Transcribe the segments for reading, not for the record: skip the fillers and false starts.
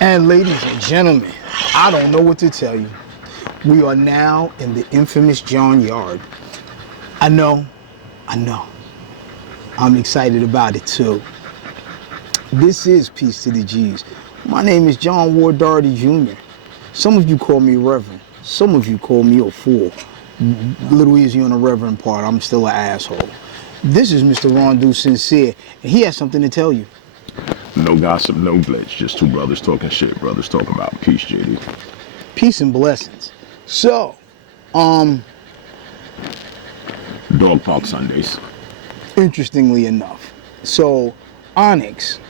And ladies and gentlemen, I don't know what to tell you. We are now in the infamous John Yard. I know. I'm excited about it too. This is Peace to the G's. My name is John Ward Doherty Jr. Some of you call me Reverend. Some of you call me a fool. A little easy on the Reverend part. I'm still an asshole. This is Mr. Rondu Sincere, and he has something to tell you. No gossip, no glitch. Just two brothers talking shit. Brothers talking about peace, JD. Peace and blessings. So, Dog Park Sundays. interestingly enough, so Onyx,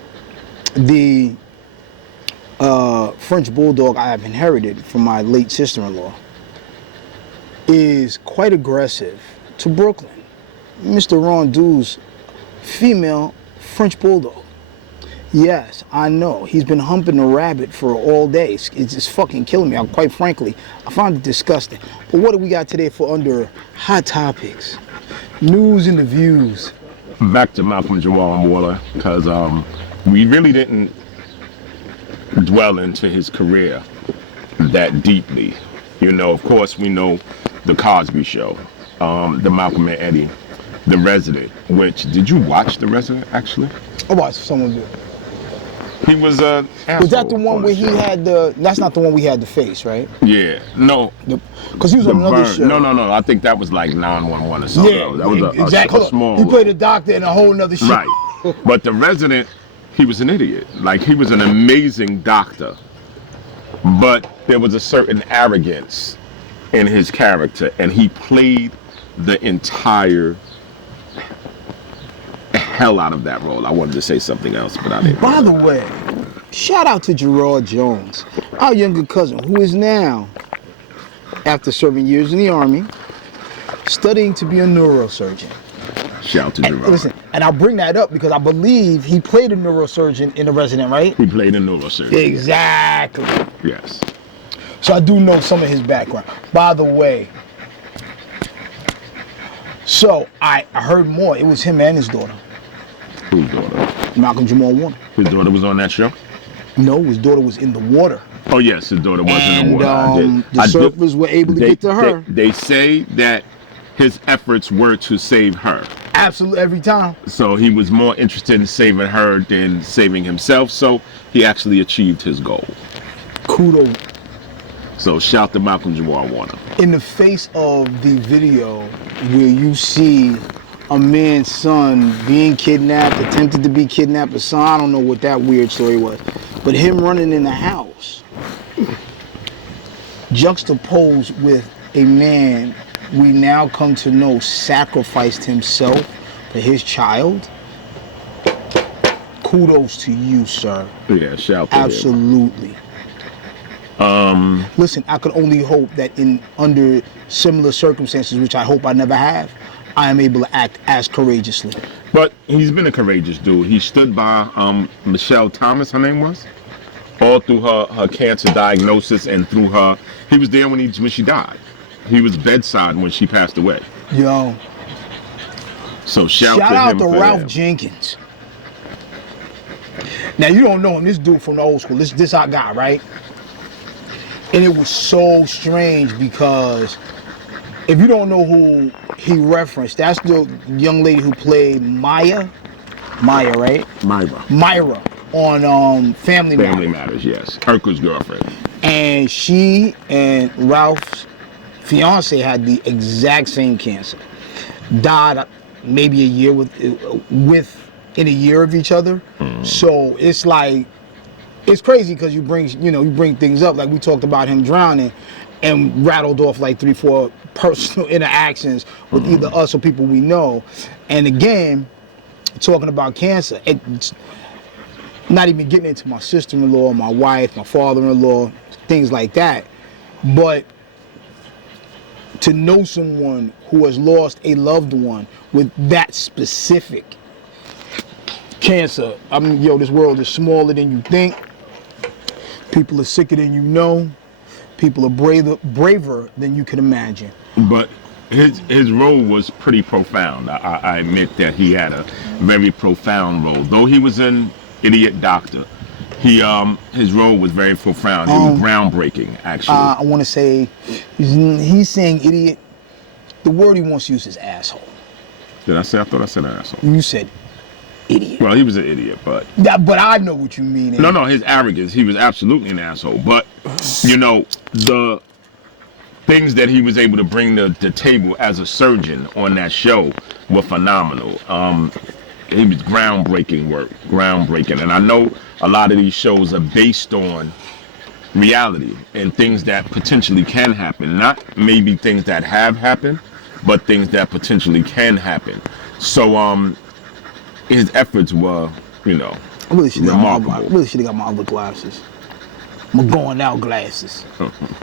the French bulldog I have inherited from my late sister-in-law, is quite aggressive to Brooklyn. Mr. Rondu's female French bulldog. Yes, I know. He's been humping a rabbit for all day. It's just fucking killing me. Quite frankly, I find it disgusting. But what do we got today for under hot topics? News and the views. Back to Malcolm Jamal Warner, because we really didn't dwell into his career that deeply. You know, of course, we know the Cosby Show, the Malcolm and Eddie, The Resident. Which, did you watch The Resident actually? I watched some of it. He was a. Was that the one where he had the? That's not the one we had the face, right? Yeah, no. Because he was on another show. No. I think that was like 911 or something. Yeah, that was exactly. a small. He played a doctor in a whole nother show. Right. But The Resident, he was an idiot. Like, he was an amazing doctor, but there was a certain arrogance in his character, and he played the entire hell out of that role. I wanted to say something else, but I didn't. By the way, shout out to Gerard Jones, our younger cousin, who is now, after serving years in the Army, studying to be a neurosurgeon. Shout out to Gerard. Listen, and I'll bring that up because I believe he played a neurosurgeon in The Resident, right? He played a neurosurgeon. Exactly. Yes. So I do know some of his background. By the way, so I heard more. It was him and his daughter. Whose daughter? Malcolm Jamal Warner. His daughter was on that show? No, his daughter was in the water. Oh, yes, his daughter was in the water. The surfers were able to get to her. They say that his efforts were to save her. Absolutely, every time. So he was more interested in saving her than saving himself. So he actually achieved his goal. Kudos. So shout to Malcolm Jamal Warner. In the face of the video where you see a man's son being kidnapped, attempted to be kidnapped, son, I don't know what that weird story was, but him running in the house, juxtaposed with a man we now come to know sacrificed himself for his child. Kudos to you, sir. Yeah, shout to him. Absolutely. Listen, I could only hope that under similar circumstances, which I hope I never have, I am able to act as courageously. But he's been a courageous dude. He stood by Michelle Thomas, her name was, all through her cancer diagnosis and through her. He was there when she died. He was bedside when she passed away. Yo. So shout to out him to for Ralph that. Jenkins. Now you don't know him. This dude from the old school. This our guy, right? And it was so strange because if you don't know who he referenced, that's the young lady who played Maya, right? Myra on Family Matters. Family Matters, yes. Urkel's girlfriend. And she and Ralph's fiance had the exact same cancer. Died maybe a year within a year of each other. So it's like, it's crazy because you bring things up, like we talked about him drowning and rattled off like 3-4 personal interactions with either us or people we know. And again, talking about cancer, it's not even getting into my sister-in-law, my wife, my father-in-law, things like that. But to know someone who has lost a loved one with that specific cancer, I mean, this world is smaller than you think. People are sicker than you know. People are braver than you can imagine. But his role was pretty profound. I admit that he had a very profound role. Though he was an idiot doctor, his role was very profound. It was groundbreaking, actually. I want to say he's saying idiot. The word he wants to use is asshole. Did I say? I thought I said asshole. You said idiot. Well, he was an idiot, but But I know what you mean. no, his arrogance. He was absolutely an asshole. But you know, the things that he was able to bring to the table as a surgeon on that show were phenomenal. It was groundbreaking work, groundbreaking. And I know a lot of these shows are based on reality and things that potentially can happen. Not maybe things that have happened, but things that potentially can happen. So his efforts were, you know, I really should have remarkable. got my other glasses. My going out glasses.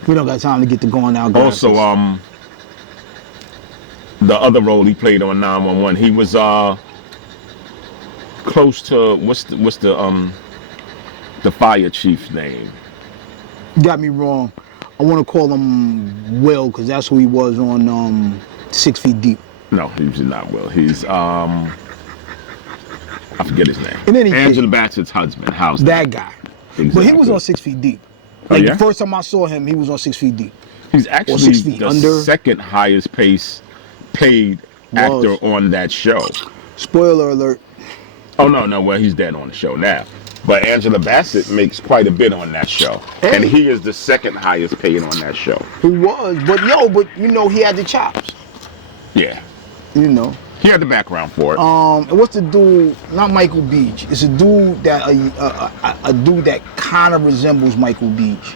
We don't got time to get the going out glasses. Also, the other role he played on 911, he was close to what's the fire chief's name? You got me wrong. I want to call him Will because that's who he was on 6 Feet Deep. No, he's not Will. He's I forget his name. In any Angela case, Bassett's husband. How's that guy. Exactly. But he was on 6 Feet Deep. Oh, Like yeah? the first time I saw him, he was on 6 Feet Deep. He's actually 6 feet the under. second highest paid actor on that show. Spoiler alert. Oh no, well he's dead on the show now. But Angela Bassett makes quite a bit on that show. Hey. And he is the second highest paid on that show. He was. But you know, he had the chops. Yeah. You know. He had the background for it. And what's the dude? Not Michael Beach. It's a dude that a dude that kind of resembles Michael Beach.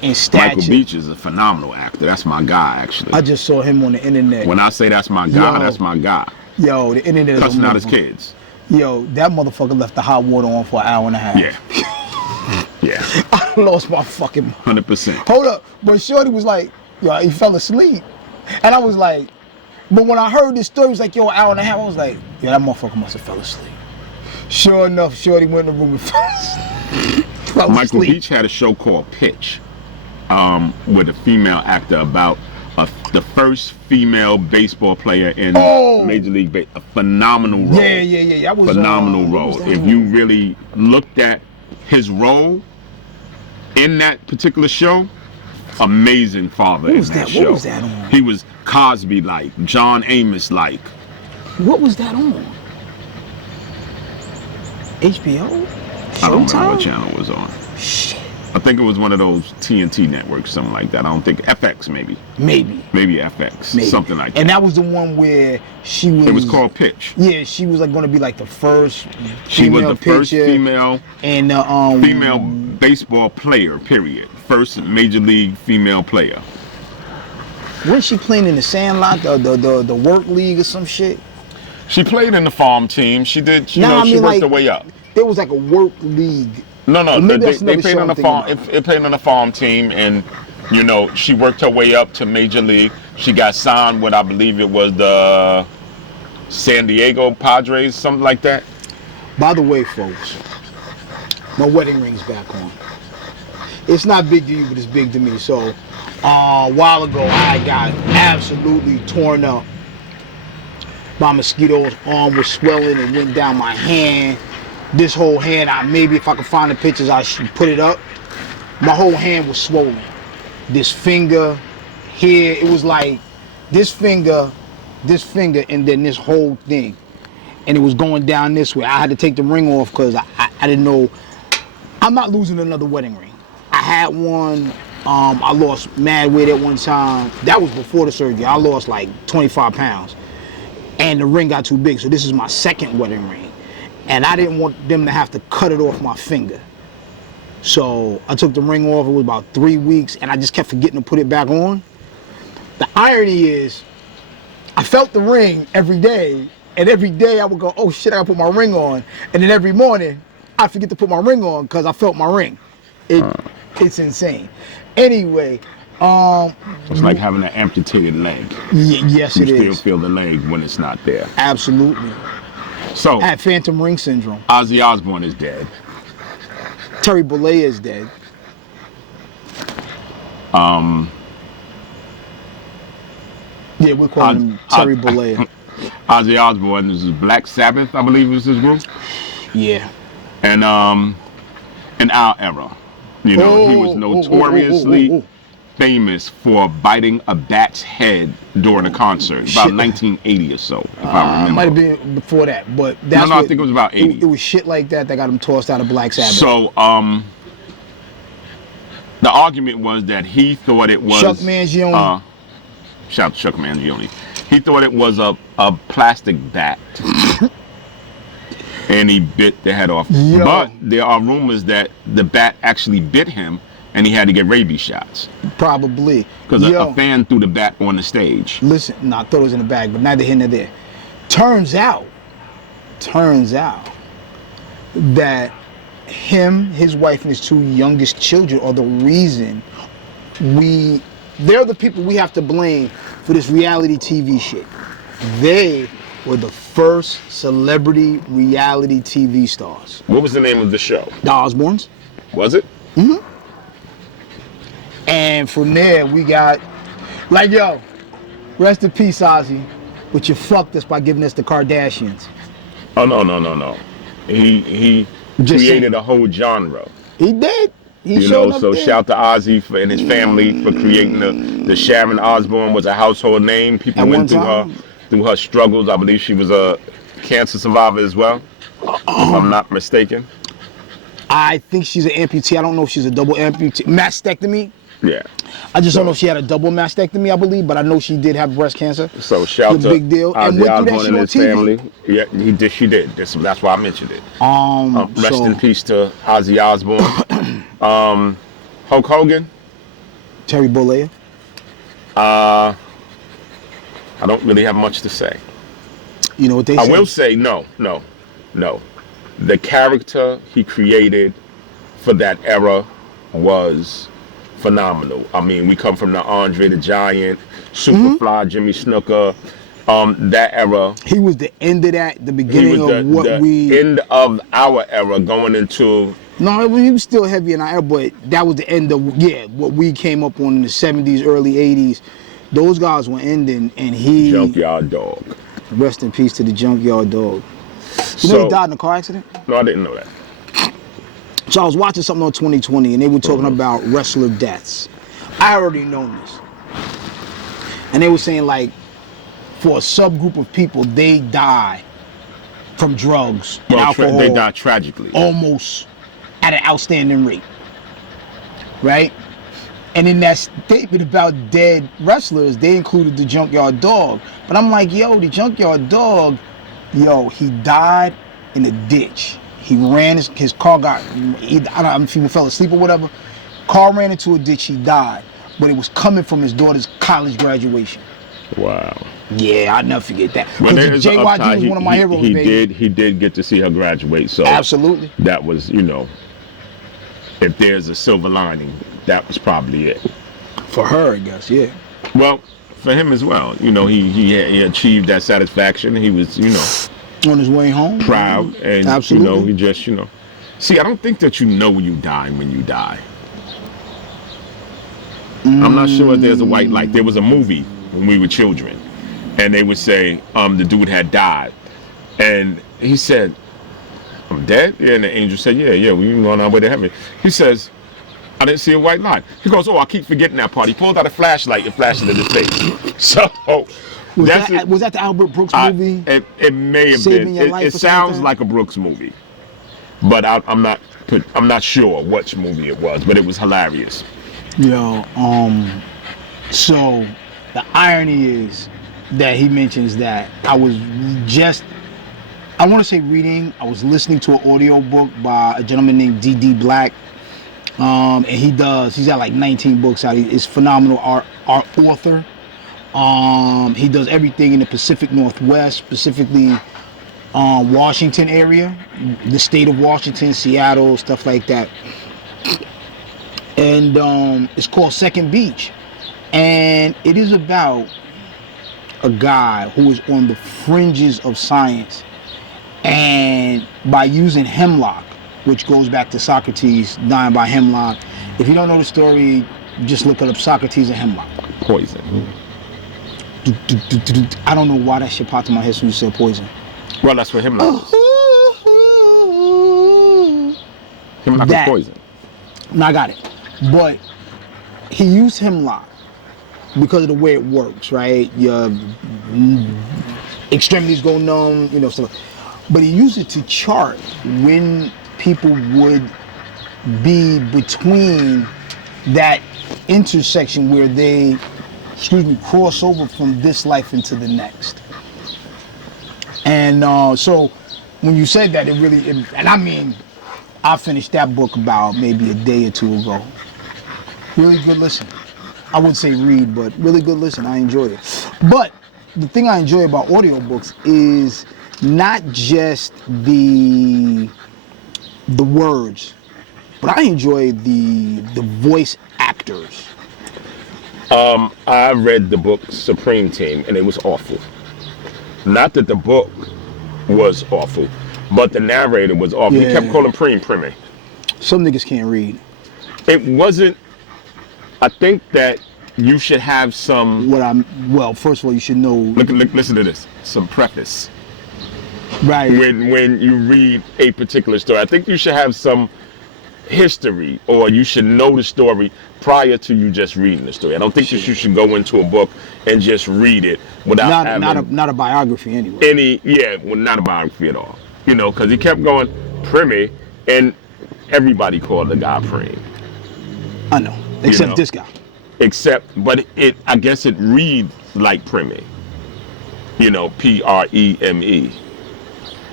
In stature. Michael Beach is a phenomenal actor. That's my guy, actually. I just saw him on the internet. When I say that's my guy, Yo. that's my guy. Yo, the internet is a Cussing out his motherfucker. kids. Yo, that motherfucker left the hot water on for an hour and a half. Yeah. Yeah. I lost my fucking mind. 100%. Hold up. But Shorty was like, yo, he fell asleep. And I was like, but when I heard this story, it was like, yo, an hour and a half. I was like, yo, that motherfucker must have fell asleep. Sure enough, Shorty went in the room and fell asleep. Michael Beach had a show called Pitch with a female actor about the first female baseball player in Major League Baseball. A phenomenal role. Yeah. That was phenomenal role. If you really looked at his role in that particular show, amazing father in that show. What was that on? He was Cosby-like, John Amos-like. What was that on? HBO? I don't remember Showtime? what channel it was on. Shit. I think it was one of those TNT networks, something like that. I don't think FX, maybe. Maybe FX, Maybe. something like that. And that was the one where she was. It was called Pitch. Yeah, she was like going to be like the first. She was the first pitcher female and baseball player. Period. First major league female player. Wasn't she playing in the Sandlot, the work league or some shit? She played in the farm team. She did. She worked like, her way up. There was like a work league. No, Maybe they played on the farm. It played on the farm team, and you know she worked her way up to major league. She got signed with, I believe it was the San Diego Padres, something like that. By the way, folks, my wedding ring's back on. It's not big to you, but it's big to me. So, a while ago, I got absolutely torn up by mosquitoes. Arm was swelling and went down my hand. This whole hand, maybe if I could find the pictures, I should put it up. My whole hand was swollen. This finger here, it was like this finger, and then this whole thing. And it was going down this way. I had to take the ring off because I didn't know. I'm not losing another wedding ring. I had one. I lost mad weight at one time. That was before the surgery. I lost like 25 pounds. And the ring got too big. So this is my second wedding ring. And I didn't want them to have to cut it off my finger. So I took the ring off. It was about 3 weeks, and I just kept forgetting to put it back on. The irony is, I felt the ring every day, and every day I would go, oh shit, I gotta put my ring on. And then every morning, I forget to put my ring on because I felt my ring. It's insane. Anyway, it's like having an amputated leg. Yes, it is. You still feel the leg when it's not there. Absolutely. So, I had phantom ring syndrome. Ozzy Osbourne is dead. Terry Bollea is dead. Yeah, we're calling him Terry Bollea. Ozzy Osbourne, this is Black Sabbath, I believe was his group. Yeah. And in our era. You know, he was notoriously famous for biting a bat's head during a concert, about 1980 or so, if I remember. Might have been before that, but that's I think it was about 80. It was shit like that got him tossed out of Black Sabbath. So, the argument was that he thought it was Chuck Mangione. Shout out to Chuck Mangione. He thought it was a plastic bat. And he bit the head off. Yo. But there are rumors that the bat actually bit him and he had to get rabies shots. Probably. Because a fan threw the bat on the stage. Listen, I thought it was in the bag, but neither here nor there. Turns out that him, his wife, and his 2 youngest children are the reason they're the people we have to blame for this reality TV shit. They were the first celebrity reality TV stars. What was the name of the show? The Osbournes. Was it? Mm-hmm. And from there, we got, like, yo, rest in peace, Ozzy, but you fucked us by giving us the Kardashians. Oh, no. He created a whole genre. He did. So shout to Ozzy and his family for creating the Sharon Osbourne was a household name. People went through her struggles. I believe she was a cancer survivor as well, if I'm not mistaken. I think she's an amputee. I don't know if she's a double amputee. Mastectomy? Yeah. I just don't know if she had a double mastectomy, I believe, but I know she did have breast cancer. So shout to big deal. Ozzy Osbourne and his family. Yeah, she did. That's why I mentioned it. Rest in peace to Ozzy Osbourne. Hulk Hogan. Terry Bollea. I don't really have much to say. You know what they say? I will say no. The character he created for that era was phenomenal. I mean, we come from the Andre the Giant, Superfly, Jimmy Snuka, that era. He was the end of that, the beginning of what the end of our era going into. No, he was still heavy in our era, but that was the end of what we came up on in the 70s, early 80s. Those guys were ending, and he. Junkyard Dog. Rest in peace to the Junkyard Dog. You know he died in a car accident? No, I didn't know that. So I was watching something on 2020, and they were talking about wrestler deaths. I already known this. And they were saying, like, for a subgroup of people, they die from drugs and alcohol. They die tragically. Almost at an outstanding rate. Right? And in that statement about dead wrestlers, they included the Junkyard Dog. But I'm like, yo, the Junkyard Dog, he died in a ditch. He ran, his car I don't know if he fell asleep or whatever. Car ran into a ditch, he died. But it was coming from his daughter's college graduation. Wow. Yeah, I'll never forget that. Well, JYD was one of my heroes, baby. He did get to see her graduate, so absolutely. That was, if there's a silver lining, that was probably it. For her, I guess, yeah. Well, for him as well. He achieved that satisfaction. He was, on his way home. Proud. And, absolutely. he just, See, I don't think that you die when you die. I'm not sure if there's a white light. There was a movie when we were children, and they would say the dude had died. And he said, I'm dead? Yeah, and the angel said, yeah, we on our way to heaven. He says, I didn't see a white line. He goes, I keep forgetting that part. He pulled out a flashlight and flashed it in his face. So, was that the Albert Brooks movie? It may have been. It sounds like a Brooks movie, but I'm not sure which movie it was, but it was hilarious. So the irony is that he mentions that I was listening to an audio book by a gentleman named D.D. Black. And he's got like 19 books out. He's phenomenal art author. He does everything in the Pacific Northwest, specifically Washington area, the state of Washington, Seattle, stuff like that. And it's called Second Beach. And it is about a guy who is on the fringes of science. And by using hemlock, which goes back to Socrates dying by hemlock. If you don't know the story, just look it up, Socrates and hemlock. Poison. I don't know why that shit popped in my head when you said poison. Well, that's what hemlock is. Hemlock is poison. No, I got it. But he used hemlock because of the way it works, right? Your extremities go numb, stuff. But he used it to chart when people would be between that intersection where they, cross over from this life into the next. And so when you said that, and I mean, I finished that book about maybe a day or two ago. Really good listen. I would say read, but really good listen. I enjoyed it. But the thing I enjoy about audiobooks is not just the words, but I enjoy the voice actors. I read the book Supreme Team, and it was awful. Not that the book was awful, but the narrator was awful. Yeah. He kept calling Prime. Some niggas can't read. It wasn't. I think that you should have some. Well, first of all, you should know. Listen to this. Some preface. Right. When you read a particular story, I think you should have some history, or you should know the story prior to you just reading the story. I don't think you should go into a book and just read it without not a biography anyway. Not a biography at all. Because he kept going Prime, and everybody called the guy Prime. I know, except this guy. But I guess it reads like Prime. Preme.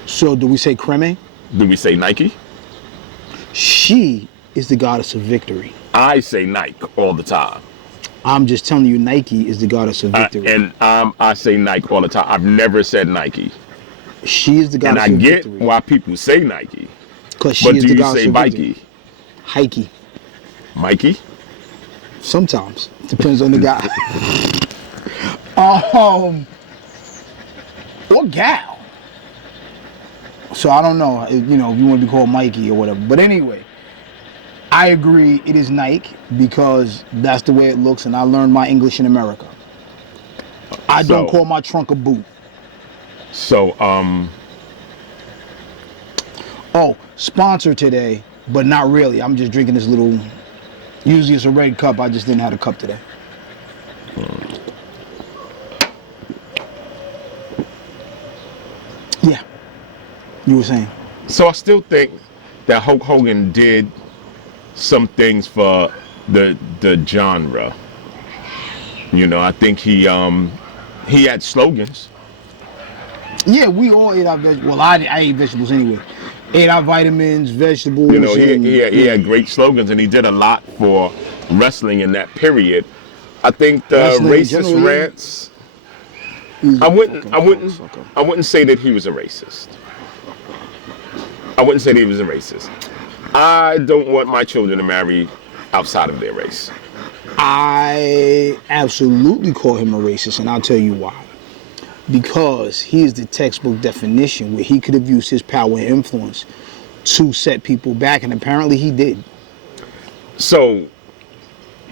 So do we say Creme? Do we say Nike? She is the goddess of victory. I say Nike all the time. I'm just telling you, Nike is the goddess of victory. I say Nike all the time. I've never said Nike. She is the goddess of victory. And I get why people say Nike. Because she is the goddess of victory. But do you say Mikey? Mikey? Sometimes. Depends on the guy. Or gal. So I don't know, if you want to be called Mikey or whatever. But anyway, I agree it is Nike because that's the way it looks, and I learned my English in America. I don't call my trunk a boot. So, sponsor today, but not really. I'm just drinking this little, usually it's a red cup, I just didn't have a cup today. Yeah. You were saying? So I still think that Hulk Hogan did some things for the genre. I think he had slogans. Yeah, we all ate our vegetables. Well, I ate vegetables anyway. Ate our vitamins, vegetables. He had great slogans, and he did a lot for wrestling in that period. I think the racist rants. I wouldn't say that he was a racist. I don't want my children to marry outside of their race. I absolutely call him a racist, and I'll tell you why. Because he is the textbook definition where he could have used his power and influence to set people back, and apparently he did. So,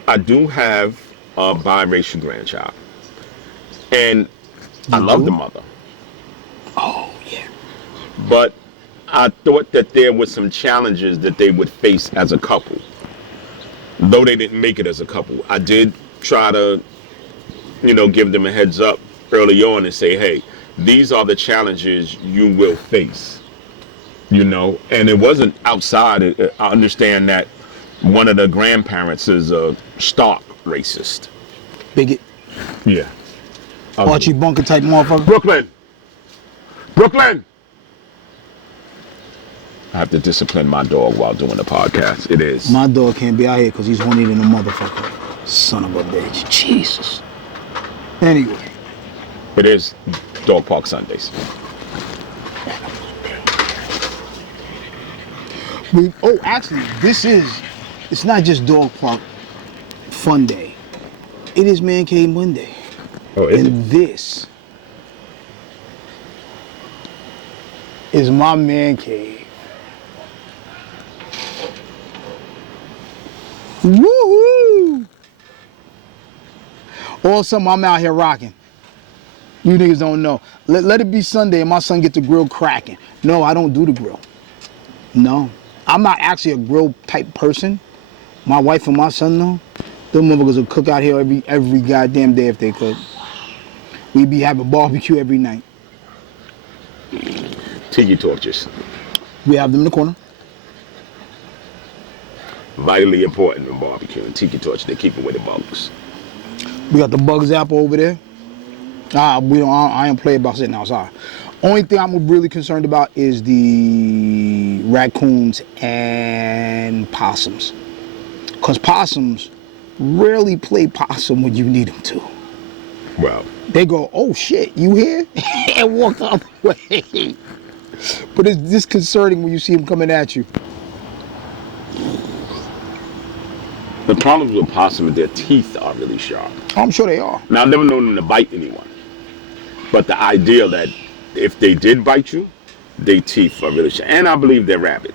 I do have a biracial grandchild, and I love the mother. Oh, yeah. But I thought that there were some challenges that they would face as a couple. Though they didn't make it as a couple, I did try to, give them a heads up early on and say, hey, these are the challenges you will face. And it wasn't outside. I understand that one of the grandparents is a stark racist. Bigot. Yeah. Archie Bunker type motherfucker. Brooklyn! I have to discipline my dog while doing the podcast. It is. My dog can't be out here because he's horny than a motherfucker. Son of a bitch. Jesus. Anyway. It is Dog Park Sundays. Actually, it's not just Dog Park Fun Day. It is Man Cave Monday. Oh, is it? And this is my man cave. Woohoo! All summer I'm out here rocking. You niggas don't know. Let it be Sunday and my son get the grill cracking. No, I don't do the grill. No, I'm not actually a grill type person. My wife and my son though, them motherfuckers would cook out here every goddamn day if they could. We'd be having barbecue every night. Tiki torches. We have them in the corner. Vitally important in barbecue and tiki torch. They keep away the bugs. We got the bugs apple over there. I ain't play about sitting outside. Only thing I'm really concerned about is the raccoons and possums. Because possums rarely play possum when you need them to. Well, They go, oh shit, you here? And walk the other way. But it's disconcerting when you see them coming at you. the problems with possum is their teeth are really sharp. I'm sure they are. Now, I've never known them to bite anyone. But the idea that if they did bite you, their teeth are really sharp. And I believe they're rabid.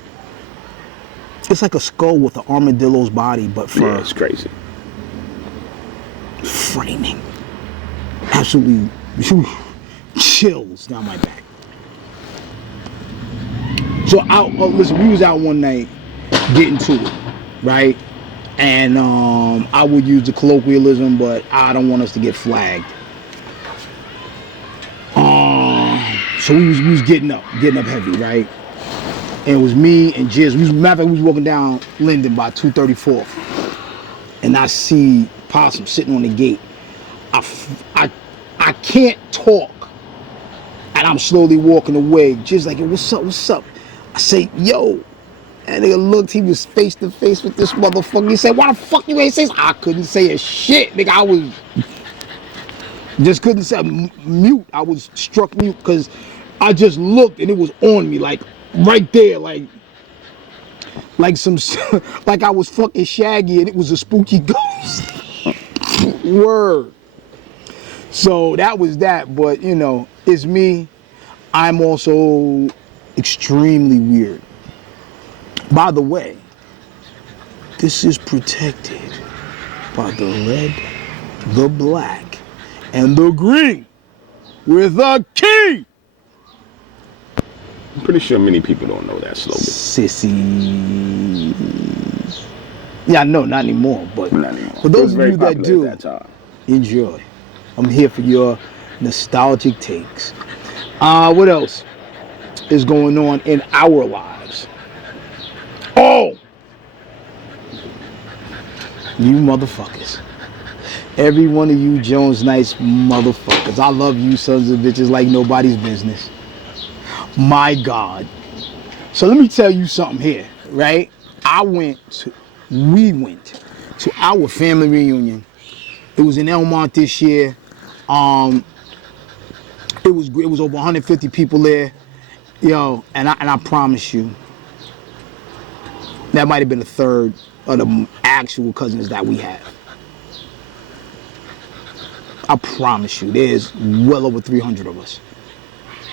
It's like a skull with an armadillo's body, but for Yeah, it's crazy. frightening. Absolutely chills down my back. So listen, we was out one night getting to it, right? And I would use the colloquialism, but I don't want us to get flagged. So we was getting up heavy, right? And it was me and Jizz. Matter of fact, we was walking down Linden by 234th, and I see Possum sitting on the gate. I can't talk, and I'm slowly walking away. Jizz like, what's up, what's up? I say, yo. And nigga looked, he was face to face with this motherfucker. He said, why the fuck you ain't say something? I couldn't say a shit, nigga. I was just couldn't say mute. I was struck mute because I just looked and it was on me, like right there, like some, like I was fucking Shaggy and it was a spooky ghost. Word. So that was that, but you know, it's me. I'm also extremely weird. By the way, this is protected by the red, the black, and the green with a key. I'm pretty sure many people don't know that slogan. Sissy. Yeah, I know, not anymore, but Not anymore. for It those was of very you that popular do, at that time. enjoy. I'm here for your nostalgic takes. What else is going on in our lives? Oh! You motherfuckers. Every one of you Jones Knights motherfuckers. I love you sons of bitches like nobody's business. My God. So let me tell you something here, right? We went to our family reunion. It was in Elmont this year. It was over 150 people there. Yo, and I promise you, that might have been a third of the actual cousins that we have. I promise you, there's well over 300 of us.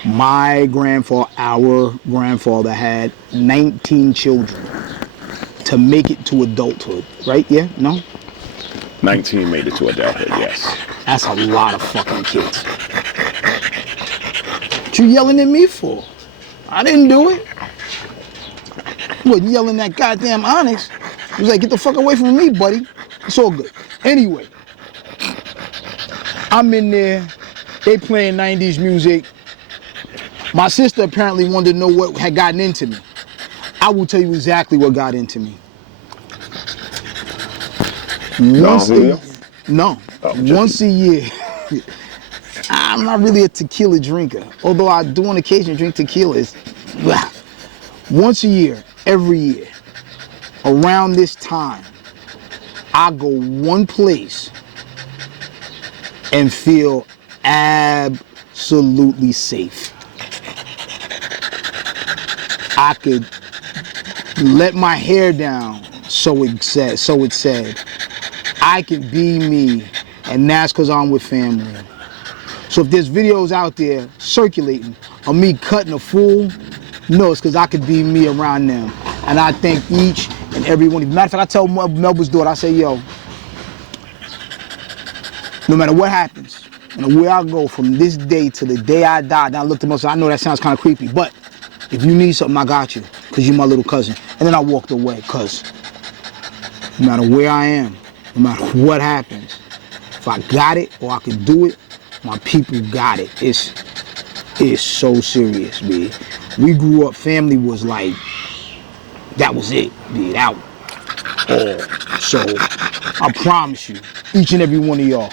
Our grandfather had 19 children to make it to adulthood, right? Yeah? No? 19 made it to adulthood, yes. That's a lot of fucking kids. What you yelling at me for? I didn't do it. You wasn't yelling at goddamn Onyx. He was like, get the fuck away from me, buddy. It's all good. Anyway, I'm in there. They playing 90s music. My sister apparently wanted to know what had gotten into me. I will tell you exactly what got into me. Once a year, I'm not really a tequila drinker, although I do on occasion drink tequilas. Once a year, every year, around this time, I go one place and feel absolutely safe. I could let my hair down, so it said. I can be me, and that's because I'm with family. So if there's videos out there circulating of me cutting a fool, no, it's because I could be me around them. And I thank each and every one of you. Matter of fact, I tell Melba's daughter, I say, yo, no matter what happens, and where I go from this day to the day I die, and I look to myself, I know that sounds kind of creepy, but if you need something, I got you. because you're my little cousin. And then I walked away, because no matter where I am, no matter what happens, if I got it or I could do it, my people got it. It's so serious, B. We grew up, family was like, that was it, B. That all. So I promise you, each and every one of y'all,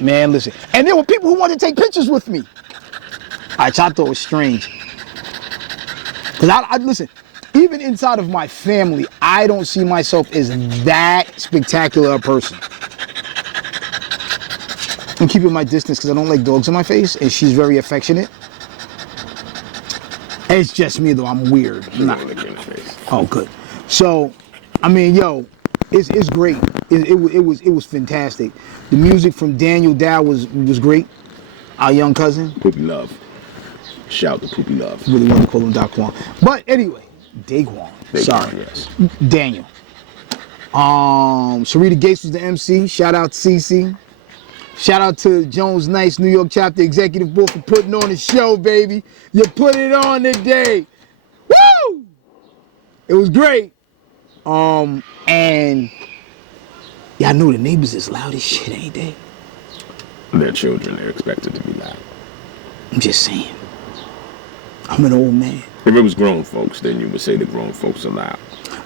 man, listen. And there were people who wanted to take pictures with me. All right, so I thought it was strange. Because I listen, even inside of my family, I don't see myself as that spectacular a person. I'm keeping my distance because I don't like dogs in my face, and she's very affectionate. And it's just me though, I'm weird. I'm not. Oh, good. So, I mean, yo, it's great. It was fantastic. The music from Daniel Dow was great. Our young cousin. Poopy Love. Shout to Poopy Love. Really want to call him Daquan. But anyway, Daquan. Sorry. Yes. Daniel. Sarita Gates was the MC. Shout out to CC. Shout out to Jones Nice, New York chapter executive board for putting on the show, baby. You put it on today. Woo! It was great. And y'all know the neighbors is loud as shit, ain't they? Their children, they're expected to be loud. I'm just saying. I'm an old man. If it was grown folks, then you would say the grown folks are loud.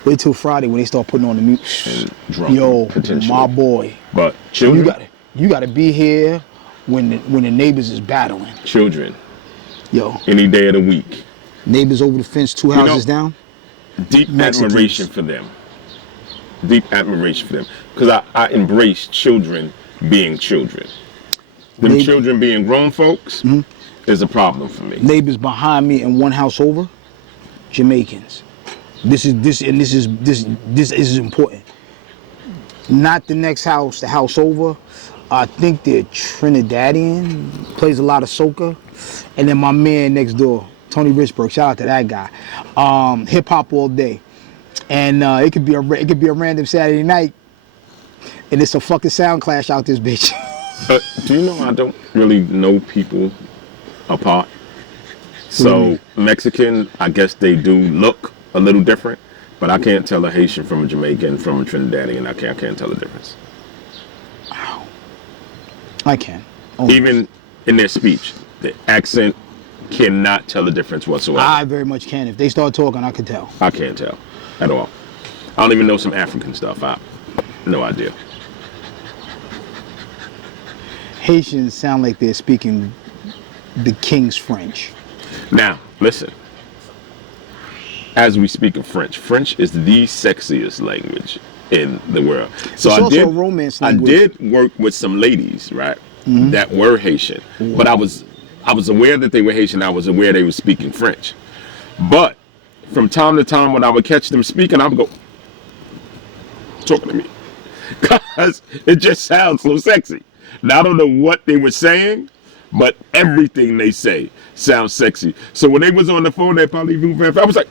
Wait till Friday when they start putting on the music. And drunk, yo, my boy. But children, you gotta be here when the neighbors is battling. Children. Yo. Any day of the week. Neighbors over the fence, two houses down. Deep admiration for them. Deep admiration for them. Because I embrace children being children. Them children being grown folks is a problem for me. Neighbors behind me and one house over, Jamaicans. This is important. Not the next house, the house over. I think they're Trinidadian, plays a lot of soca. And then my man next door, Tony Richburg, shout out to that guy. Hip hop all day. And it could be a random Saturday night, and it's a fucking sound clash out this bitch. Do you know I don't really know people apart? So Mexican, I guess they do look a little different, but I can't tell a Haitian from a Jamaican from a Trinidadian. I can't tell the difference. Wow. I can. Even in their speech, the accent cannot tell the difference whatsoever. I very much can. If they start talking, I can tell. I can't tell at all. I don't even know some African stuff. No idea. Haitians sound like they're speaking the King's French. Now, listen. As we speak of French, French is the sexiest language in the world. So it's also a romance language. I did work with some ladies, right, that were Haitian. Wow. But I was aware that they were Haitian. I was aware they were speaking French. But from time to time when I would catch them speaking, I would go, talking to me. Because it just sounds so sexy. Now, I don't know what they were saying, but everything they say sounds sexy. So when they was on the phone, I was like,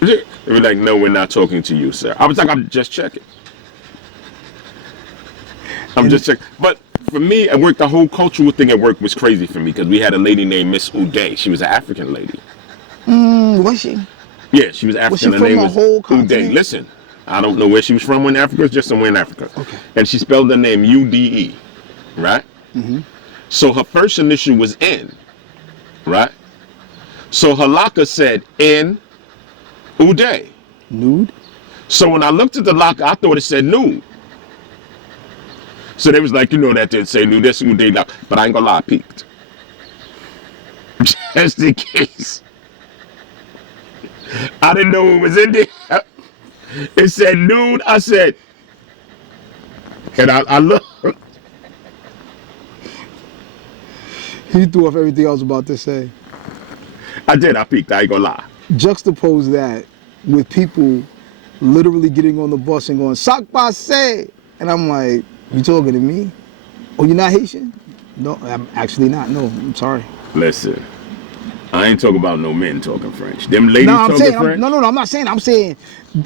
they were like, no, we're not talking to you, sir. I was like, I'm just checking. I'm just checking. But for me, at work, the whole cultural thing at work was crazy for me because we had a lady named Miss Uday. She was an African lady. Was she? Yeah, she was African. Was she from the whole continent? Uday. Listen, I don't know where she was from in Africa. It's just somewhere in Africa. Okay. And she spelled the name U-D-E, right? So her first initial was N, right? So Halaka said N, Uday. Nude? So when I looked at the locker, I thought it said nude. So they was like, you know that didn't say nude, that's Uday lock. But I ain't gonna lie, I peeked. Just in case. I didn't know it was in there. It said nude. I said, and I looked. He threw off everything I was about to say. I did. I peeked. I ain't gonna lie. Juxtapose that with people literally getting on the bus and going, "Sac passe," and I'm like, "You talking to me? Oh, you're not Haitian?" No, I'm actually not. No, I'm sorry. Listen, I ain't talking about no men talking French. Them ladies talking French. No, I'm not saying. I'm saying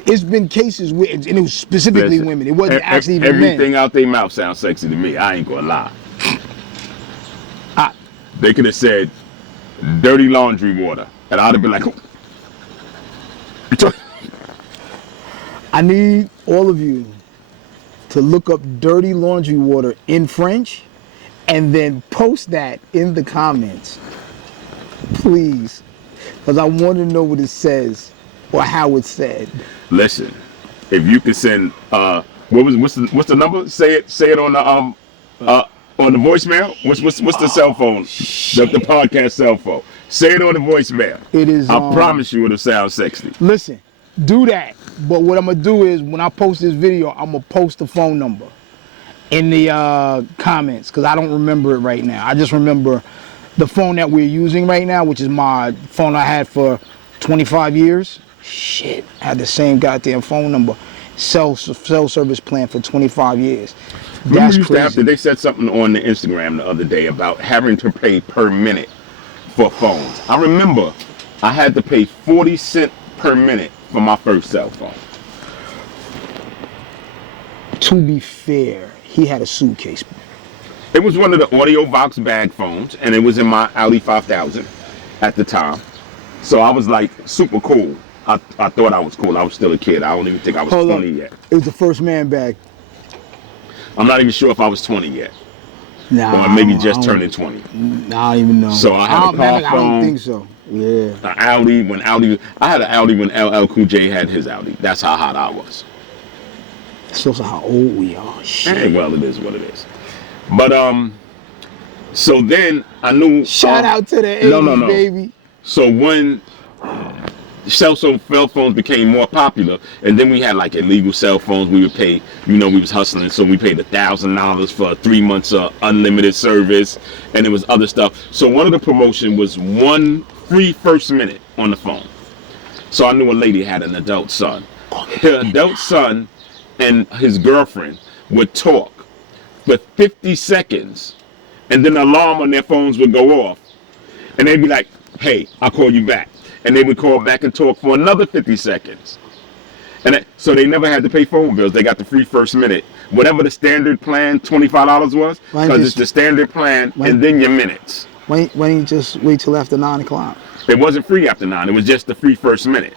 it's been cases where, and it was specifically women. It wasn't actually even men. Everything out their mouth sounds sexy to me. I ain't gonna lie. They could have said dirty laundry water. And I'd have been like, I need all of you to look up dirty laundry water in French and then post that in the comments. Please. Because I want to know what it says or how it's said. listen, if you could send, what's the number? Say it on the voicemail. What's the cell phone? The podcast cell phone. Say it on the voicemail. It is. I promise you it'll sound sexy. Listen, do that. But what I'm going to do is when I post this video, I'm going to post the phone number in the comments because I don't remember it right now. I just remember the phone that we're using right now, which is my phone I had for 25 years. Shit, I had the same goddamn phone number. Cell service plan for 25 years. That's crazy. They said something on the Instagram the other day about having to pay per minute for phones. I remember I had to pay 40 cents per minute for my first cell phone. To be fair, he had a suitcase. It was one of the audio box bag phones, and it was in my Audi 5000 at the time. So I was like super cool. I thought I was cool. I was still a kid. I don't even think I was 20 yet. It was the first man bag. I'm not even sure if I was 20 yet. Nah, or maybe just turning 20. Nah, I don't even know. So I had a car phone. I don't think so. Yeah. I had an Audi when LL Cool J had his Audi. That's how hot I was. That's also how old we are. Shit. Hey, well, it is what it is. But so then I knew. Shout out to the 80s, baby. So when cell phones became more popular, and then we had like illegal cell phones. We would pay, we was hustling, so we paid $1,000 for 3 months of unlimited service, and it was other stuff. So one of the promotion was 1 free first minute on the phone. So I knew a lady had an adult son. Her adult son and his girlfriend would talk for 50 seconds, and then the alarm on their phones would go off, and they'd be like, "Hey, I'll call you back." And they would call back and talk for another 50 seconds. And so they never had to pay phone bills. They got the free first minute. Whatever the standard plan, $25 was, because it's the standard plan and then your minutes. Why don't you just wait till after 9 o'clock? It wasn't free after 9. It was just the free first minute.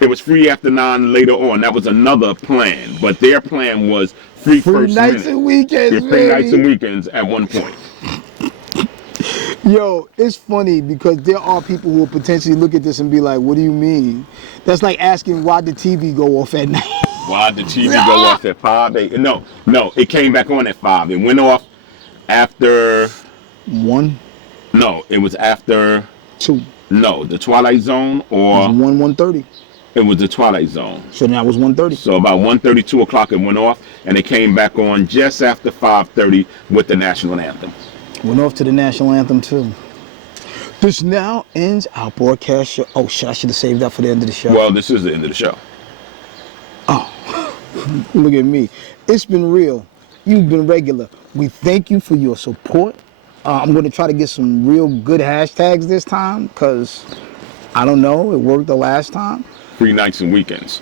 It was free after 9 later on. That was another plan. But their plan was free first minute. Nights and weekends, yeah, free nights and weekends at one point. Yo, it's funny because there are people who will potentially look at this and be like, what do you mean? That's like asking why the TV go off at night. Why did the TV go off at 5? No, it came back on at 5. It went off after 1? No, it was after 2. No, the Twilight Zone or 1:30. It was the Twilight Zone. So now it was 1:30. So about 1:30, 2 o'clock it went off, and it came back on just after 5:30 with the national anthem. Went off to the national anthem too. This now ends our broadcast show. Oh shit, I should have saved that for the end of the show. Well, this is the end of the show. Oh, look at me. It's been real. You've been regular. We thank you for your support. I'm going to try to get some real good hashtags this time because, I don't know, it worked the last time. Free nights and weekends.